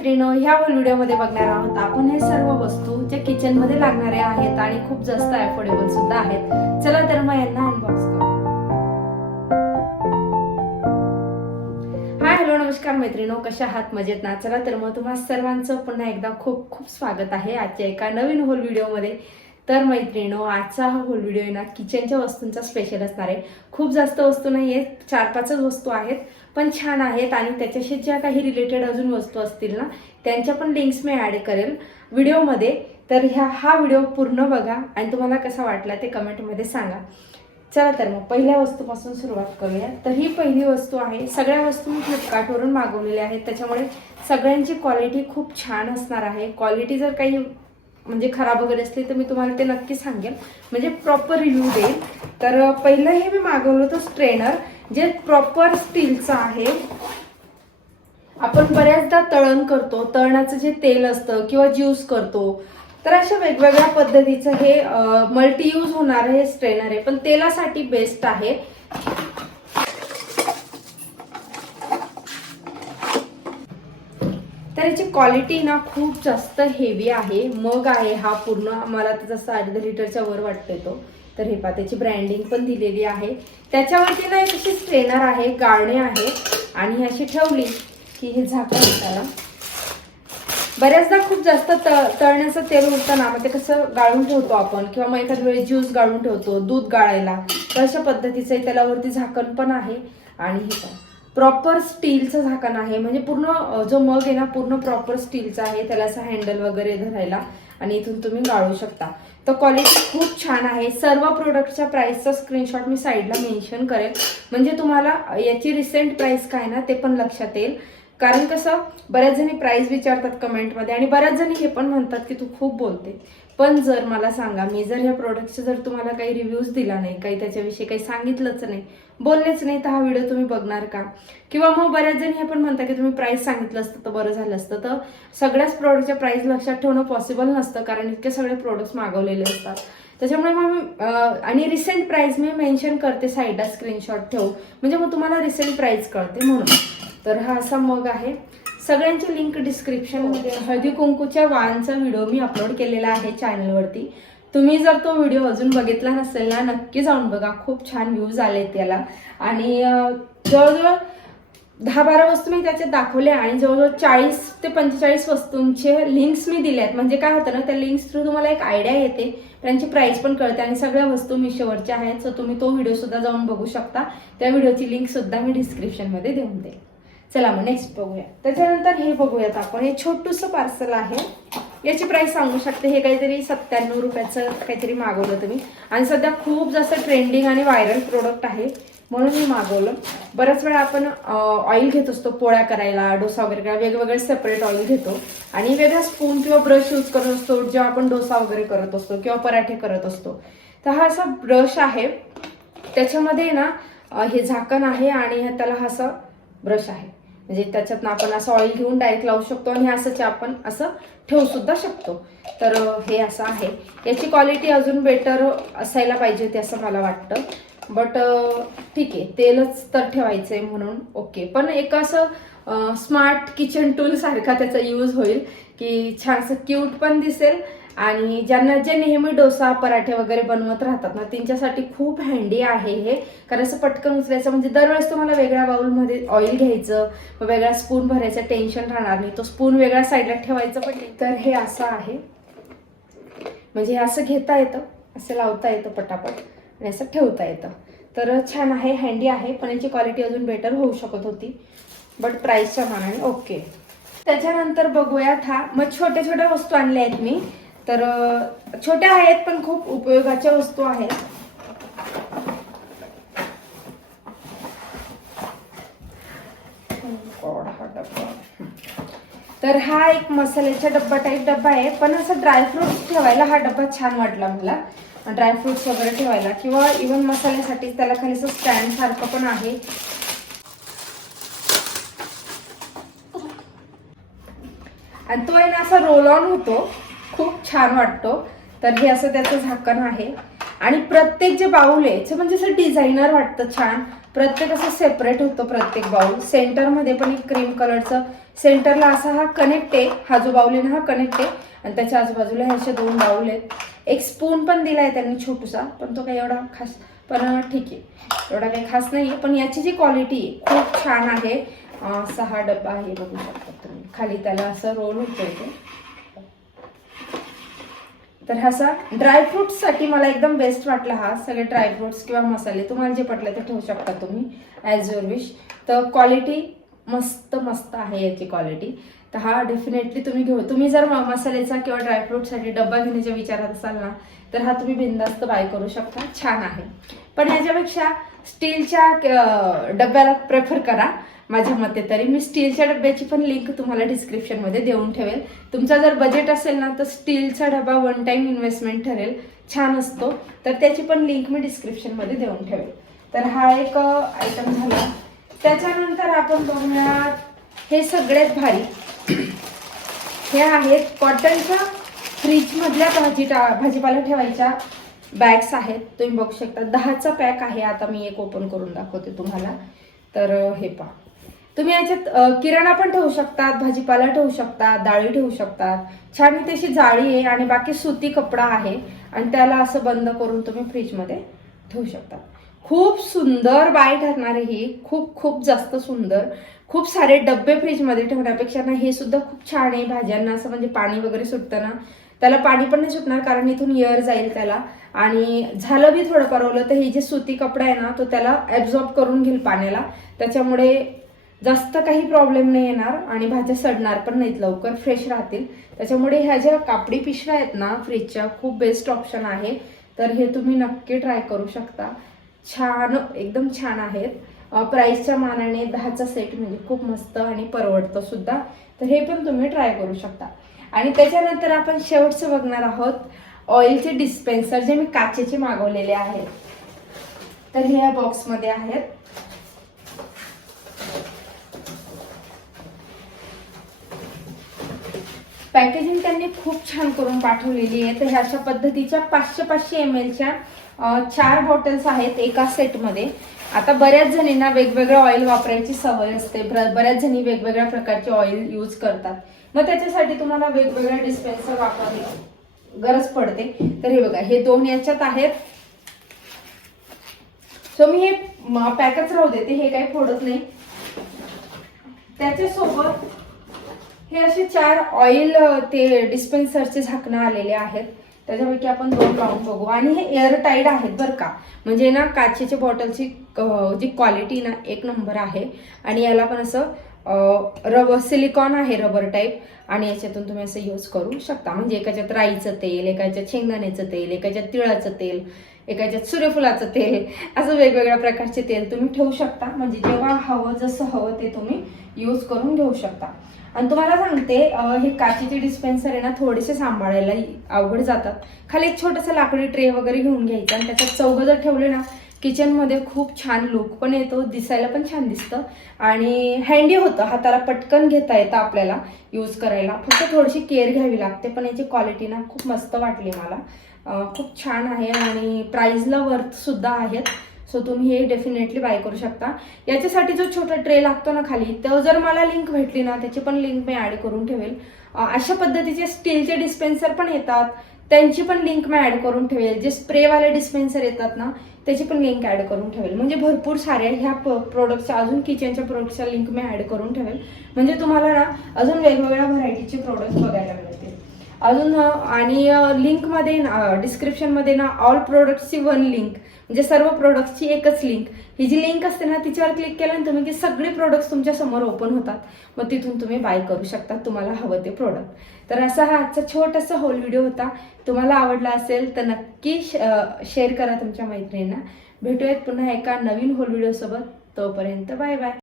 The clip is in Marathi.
मैत्रिणींनो, ह्या व्हिडिओमध्ये बघणार आहोत आपण हे सर्व वस्तू जे किचन मध्ये लागणारे आहेत आणि खूप जास्त अफोर्डेबल सुद्धा आहेत. चला तर मग यांना अनबॉक्स करूया. हाय हॅलो नमस्कार मैत्रिणींनो, कशा आहात? मजेत ना? चला तर मग तुम्हा सर्वांचं पुन्हा एकदा खूप खूप स्वागत आहे आजच्या एका नवीन होल व्हिडिओमध्ये. तर मैत्रिणींनो, आजचा हा होल व्हिडिओ आहे ना किचनच्या वस्तूंचा स्पेशल असणार आहे. खूप जास्त वस्तू नाही आहेत, 4-5 वस्तू आहेत पण छान आहेत आणि त्याच्याशी ज्या काही रिलेटेड अजून वस्तू असतील ना त्यांच्या पण लिंक्स मी ॲड करेल व्हिडिओमध्ये. तर हा व्हिडिओ पूर्ण बघा आणि तुम्हाला कसा वाटला ते कमेंटमध्ये सांगा. चला तर मग पहिल्या वस्तूपासून सुरुवात करूया. तर ही पहिली वस्तू आहे. सगळ्या वस्तू मी फ्लिपकार्टवरून मागवलेल्या आहेत, त्याच्यामुळे सगळ्यांची क्वालिटी खूप छान असणार आहे. क्वालिटी जर काही म्हणजे खराब वगैरे असली तर मी तुम्हाला ते नक्की सांगेन, म्हणजे प्रॉपर रिव्ह्यू देईल. तर पहिलं हे मी मागवलं होतं स्ट्रेनर, जे प्रॉपर स्टीलचं आहे. आपण बऱ्याचदा तळण करतो, तळणाचं जे तेल असतं किंवा ज्यूस करतो, तर अशा वेगवेगळ्या पद्धतीचं हे मल्टी यूज होणारं हे स्ट्रेनर आहे, पण तेलासाठी बेस्ट आहे. तर याची क्वालिटी ना खूप जास्त हेवी आहे. मग आहे हा पूर्ण, मला तर जसं 2.5 लिटरच्या वर वाटतोय तो. तर हे पहा, त्याची ब्रँडिंग पण दिलेली आहे. त्याच्यावरती ना एक अशी स्ट्रेनर आहे, गाळणे आहे आणि अशी ठेवली की हे झाकण त्याला. बऱ्याचदा खूप जास्त तळण्याचं तेल उरतं ना, मग ते कसं गाळून ठेवतो आपण, किंवा मग एखाद्या वेळी ज्यूस गाळून ठेवतो, दूध गाळायला, तर अशा पद्धतीचं त्याला वरती झाकण पण आहे. आणि हे पण प्रॉपर स्टीलचं झाकण आहे, म्हणजे पूर्ण जो मग आहे ना पूर्ण प्रॉपर स्टीलचा आहे. त्याला असं हँडल वगैरे धरायला आणि इथून तुम्ही गाळू शकता. तर क्वालिटी खूप छान आहे. सर्व प्रोडक्टच्या प्राइसचा स्क्रीनशॉट मी साईडला मेन्शन करेल, म्हणजे तुम्हाला याची रिसेंट प्राइस काय ना ते पण लक्षात येईल. कारण कसं बऱ्याच जणी प्राइस विचारतात कमेंटमध्ये आणि बऱ्याच जणी हे पण म्हणतात की तू खूप बोलते. पण जर मला सांगा, मी जर ह्या प्रोडक्टचे जर तुम्हाला काही रिव्ह्यूज दिला नाही, काही त्याच्याविषयी काही सांगितलंच नाही, बोललेच नाही, तर हा व्हिडिओ तुम्ही बघणार का? किंवा मग बऱ्याच जणी हे पण म्हणतात की तुम्ही प्राइस सांगितलं असतं तर बरं झालं असतं. तर सगळ्याच प्रोडक्टच्या प्राइस लक्षात ठेवणं पॉसिबल नसतं, कारण इतके सगळे प्रोडक्ट्स मागवलेले असतात. त्याच्यामुळे मग आणि रिसेंट प्राइस मी मेन्शन करते साईडला स्क्रीनशॉट ठेवू, म्हणजे मग तुम्हाला रिसेंट प्राइस कळते म्हणून. तर हा असा मग आहे. सगळ्यांची लिंक डिस्क्रिप्शनमध्ये. हळदी कुंकूच्या वाळांचा व्हिडिओ मी अपलोड केलेला आहे चॅनलवरती. तुम्ही जर तो व्हिडिओ अजून बघितला नसेल ना, नक्की जाऊन बघा. खूप छान व्ह्यूज आले त्याला. आणि जवळजवळ 10-12 वस्तू मी त्याच्यात दाखवल्या आणि जवळजवळ 40 ते 45 वस्तूंचे लिंक्स मी दिले आहेत. म्हणजे काय होतं ना, त्या लिंक्स थ्रू तुम्हाला एक आयडिया येते, त्यांची प्राइस पण कळते आणि सगळ्या वस्तू मिशोवरच्या आहेत. सो तुम्ही तो व्हिडिओ सुद्धा जाऊन बघू शकता. त्या व्हिडिओची लिंक सुद्धा मी डिस्क्रिप्शनमध्ये देऊन देईल. चला मग नेक्स्ट बघूया. त्याच्यानंतर हे बघूयात आपण. हे छोटूसं पार्सल आहे. याची प्राइस सांगू शकते, हे काहीतरी 97 रुपयाचं काहीतरी मागवलं तुम्ही. आणि सध्या खूप जास्त ट्रेंडिंग आणि व्हायरल प्रोडक्ट आहे म्हणून मी मागवलं. बऱ्याच वेळा आपण ऑइल घेत असतो पोळ्या करायला, डोसा वगैरे करायला, वेगवेगळे सेपरेट ऑइल घेतो आणि वेगळा स्पून किंवा ब्रश यूज करत असतो जेव्हा आपण डोसा वगैरे करत असतो किंवा पराठे करत असतो. तर हा असा ब्रश आहे, त्याच्यामध्ये ना हे झाकण आहे आणि त्याला हा असा ब्रश आहे, म्हणजे त्याच्यातनं आपण असं ऑइल घेऊन डायरेक्ट लावू शकतो आणि असंच आपण असं ठेवू सुद्धा शकतो. तर हे असं आहे. याची क्वालिटी अजून बेटर असायला पाहिजे होती असं मला वाटतं, बट ठीक आहे, तेलच तर ठेवायचं आहे म्हणून ओके. पण एक असं स्मार्ट किचन टूल सारखा त्याचा यूज होईल की छान असं क्यूट पण दिसेल. आणि ज्यांना जे नेहमी डोसा पराठे वगैरे बनवत राहतात ना, त्यांच्यासाठी खूप हँडी आहे हे. कारण असं पटकन उचलायचं, म्हणजे दरवेळेस तुम्हाला वेगळ्या बाउलमध्ये ऑइल घ्यायचं, वेगळा स्पून भरायचं, टेन्शन राहणार नाही. तो स्पून वेगळ्या साईडला ठेवायचं पण नाही. तर हे असं आहे, म्हणजे असं घेता येतं, असं लावता येतं पटापट आणि असं ठेवता येतं. तर छान आहे, हँडी आहे. पण याची क्वालिटी अजून बेटर होऊ शकत होती, बट प्राईसच्या मानाने ओके. त्याच्यानंतर बघूयात हा. मग छोट्या छोट्या वस्तू आणल्या आहेत मी. तर छोट्या आहेत पण खूप उपयोगाच्या वस्तू आहेत. तर हा एक मसाल्याचा डब्बा टाईप डब्बा आहे, पण असं ड्रायफ्रुट्स ठेवायला हा डब्बा छान वाटला मला. ड्रायफ्रुट्स वगैरे ठेवायला किंवा इव्हन मसाल्यासाठी त्याला खाली असं स्टँड सारखं पण आहे. आणि तो आहे ना असा रोल ऑन होतो, खूप छान वाटतो. तर हे असं त्याचं झाकण आहे आणि प्रत्येक जे बाउल आहे म्हणजे असं डिझायनर वाटतं छान. प्रत्येक असं सेपरेट होतं प्रत्येक बाउल. सेंटरमध्ये पण एक क्रीम कलरचं सेंटरला असा हा कनेक्ट आहे, हा जो बाउल आहे ना हा कनेक्ट आहे आणि त्याच्या आजूबाजूला हे असे 2 बाउल आहेत. एक स्पून पण दिलाय त्यांनी छोटूसा, पण तो काही एवढा खास, पण ठीक आहे, एवढा काही खास नाही. पण याची जी क्वालिटी खूप छान आहे. 6 डब्बा आहे, बघू शकता तुम्ही. खाली त्याला असं रोल होतं ते. तर असा ड्रायफ्रुट्ससाठी मला एकदम बेस्ट वाटला हा. सगळे ड्रायफ्रुट्स किंवा मसाले तुम्हाला जे पटले ते ठेवू शकता तुम्ही ॲज युअर विश. तर क्वालिटी मस्त मस्त आहे याची क्वालिटी. तर हा डेफिनेटली तुम्ही घेऊ. तुम्ही जर मसाल्याचा किंवा ड्रायफ्रूटसाठी डब्बा घेण्याच्या विचारात असाल ना, तर हा तुम्ही बिनधास्त बाय करू शकता. छान आहे. पण याच्यापेक्षा स्टीलच्या डब्याला प्रेफर करा माझ्या मते तरी. मी स्टीलच्या डब्याची पण लिंक तुम्हाला डिस्क्रिप्शनमध्ये देऊन ठेवेल. तुमचा जर बजेट असेल ना तर स्टीलचा डबा 1 टाइम इन्व्हेस्टमेंट ठरेल, छान असतो. तर त्याची पण लिंक मी डिस्क्रिप्शनमध्ये देऊन ठेवेल. तर हा एक आयटम झाला. त्याच्यानंतर आपण बघूयात हे सगळ्यात भारी. हे आहेत कॉटनच्या फ्रीजमधल्या भाजीपाला ठेवायच्या बॅग्स आहेत. तुम्ही बघू शकता 10चा पॅक आहे. आता मी एक ओपन करून दाखवते तुम्हाला. तर हे पहा, तुम्ही याच्यात किराणा पण ठेवू शकतात, भाजीपाला ठेवू शकतात, डाळी ठेवू शकतात. छान इथे अशी जाळी आहे आणि बाकी सुती कपडा आहे आणि त्याला असं बंद करून तुम्ही फ्रीजमध्ये ठेवू शकता. खूप सुंदर बाय ठरणार आहे ही, खूप खूप जास्त सुंदर. खूप सारे डब्बे फ्रीजमध्ये ठेवण्यापेक्षा ना हे सुद्धा खूप छान आहे. भाज्यांना असं म्हणजे पाणी वगैरे सुटतं ना, त्याला पाणी पण नाही सुटणार कारण इथून एअर जाईल त्याला. आणि झालं बी थोडं परवलं तर हे जे सुती कपडा आहे ना तो त्याला ॲब्झॉर्ब करून घेईल पाण्याला. त्याच्यामुळे जास्त काही प्रॉब्लेम नाही येणार आणि भाज्या सडणार पण नाहीत, लवकर फ्रेश राहतील. त्याच्यामुळे ह्या ज्या कापडी पिशव्या आहेत ना फ्रीजच्या, खूप बेस्ट ऑप्शन आहे. तर हे तुम्ही नक्की ट्राय करू शकता. छान, एकदम छान आहेत. प्राइसच्या मानाने 10चा सेट म्हणजे खूप मस्त आणि परवडतं सुद्धा. तर हे पण तुम्ही ट्राय करू शकता. आणि त्याच्यानंतर आपण शेवटचं बघणार आहोत ऑइलचे डिस्पेन्सर, जे मी काचेचे मागवलेले आहेत. तर हे या बॉक्समध्ये आहेत. पॅकेजिंग त्यांनी खूप छान करून पाठवलेली आहे. तर ह्या अशा पद्धतीच्या 500 ml च्या 4 बॉटल्स आहेत एका सेटमध्ये. आता बऱ्याच जणींना वेगवेगळं ऑइल वापरायची सवय असते, बऱ्याच जणी वेगवेगळ्या प्रकारचे ऑइल यूज करतात. मग त्याच्यासाठी तुम्हाला वेगवेगळ्या डिस्पेन्सर वापरायची गरज पडते. तर हे बघा, हे 2 याच्यात आहेत. सो मी हे पॅकच राहू देते, हे काही फोडत नाही. त्याच्यासोबत हे असे 4 ऑइल ते डिस्पेन्सरचे झाकणं आलेले आहेत. त्याच्यापैकी आपण 2 लावून बघू. आणि हे एअरटाईट आहेत बरं का, म्हणजे ना काचेच्या बॉटलची जी क्वालिटी ना 1 नंबर आहे. आणि याला पण असं रबर सिलिकॉन आहे, रबर टाईप. आणि याच्यातून तुम्ही असं यूज करू शकता. म्हणजे एकाच्यात राईचं तेल, एकाच्यात शेंगदाण्याचं तेल, एकाच्यात तिळाचं तेल, एकाच्यात सूर्यफुलाचं तेल, असं वेगवेगळ्या प्रकारचे तेल तुम्ही ठेवू शकता. म्हणजे जेव्हा हवं जसं हवं ते तुम्ही यूज करून घेऊ शकता. आणि तुम्हाला सांगते हे काचेचे डिस्पेन्सर आहे ना थोडेसे सांभाळायला अवघड जातात. खाली एक छोटंसं लाकडी ट्रे वगैरे घेऊन घ्यायचं आणि त्याच्यात चौघं जर ठेवले ना किचनमध्ये खूप छान लुक पण येतो, दिसायला पण छान दिसतं आणि हँडी होतं, हाताला पटकन घेता येतं आपल्याला यूज करायला. फक्त थोडीशी केअर घ्यावी लागते. पण याची क्वालिटी ना खूप मस्त वाटली मला, खूप छान आहे आणि प्राइसला वर्थ सुद्धा आहेत. सो तुम्ही हे डेफिनेटली बाय करू शकता. याच्यासाठी जो छोटा ट्रे लागतो ना खाली, तो जर मला लिंक भेटली ना त्याची पण लिंक मी ॲड करून ठेवेल. अशा पद्धतीचे स्टीलचे डिस्पेन्सर पण येतात, त्यांची पण लिंक मी ॲड करून ठेवेल. जे स्प्रेवाले डिस्पेन्सर येतात ना त्याची पण लिंक ॲड करून ठेवेल. म्हणजे भरपूर साऱ्या ह्या प्रोडक्टच्या, अजून किचनच्या प्रोडक्टच्या लिंक मी ॲड करून ठेवेल. म्हणजे तुम्हाला ना अजून वेगवेगळ्या व्हरायटीचे प्रोडक्ट बघायला मिळतील अजून. आणि लिंकमध्ये डिस्क्रिप्शनमध्ये ना ऑल प्रोडक्ट्सची 1 लिंक, म्हणजे सर्व प्रोडक्ट्सची एकच लिंक. ही जी लिंक असते ना तिच्यावर क्लिक केल्यानंतर तुम्ही की सगळे प्रोडक्ट्स तुमच्या समोर ओपन होतात. मग तिथून तुम्ही बाय करू शकता तुम्हाला हवं ते प्रोडक्ट. तर असा हा आजचा छोटासा होल व्हिडिओ होता. तुम्हाला आवडला असेल तर नक्की शेअर करा तुमच्या मैत्रिणींना. भेटूयात पुन्हा एका नवीन होल व्हिडिओ सोबत. तोपर्यंत बाय बाय.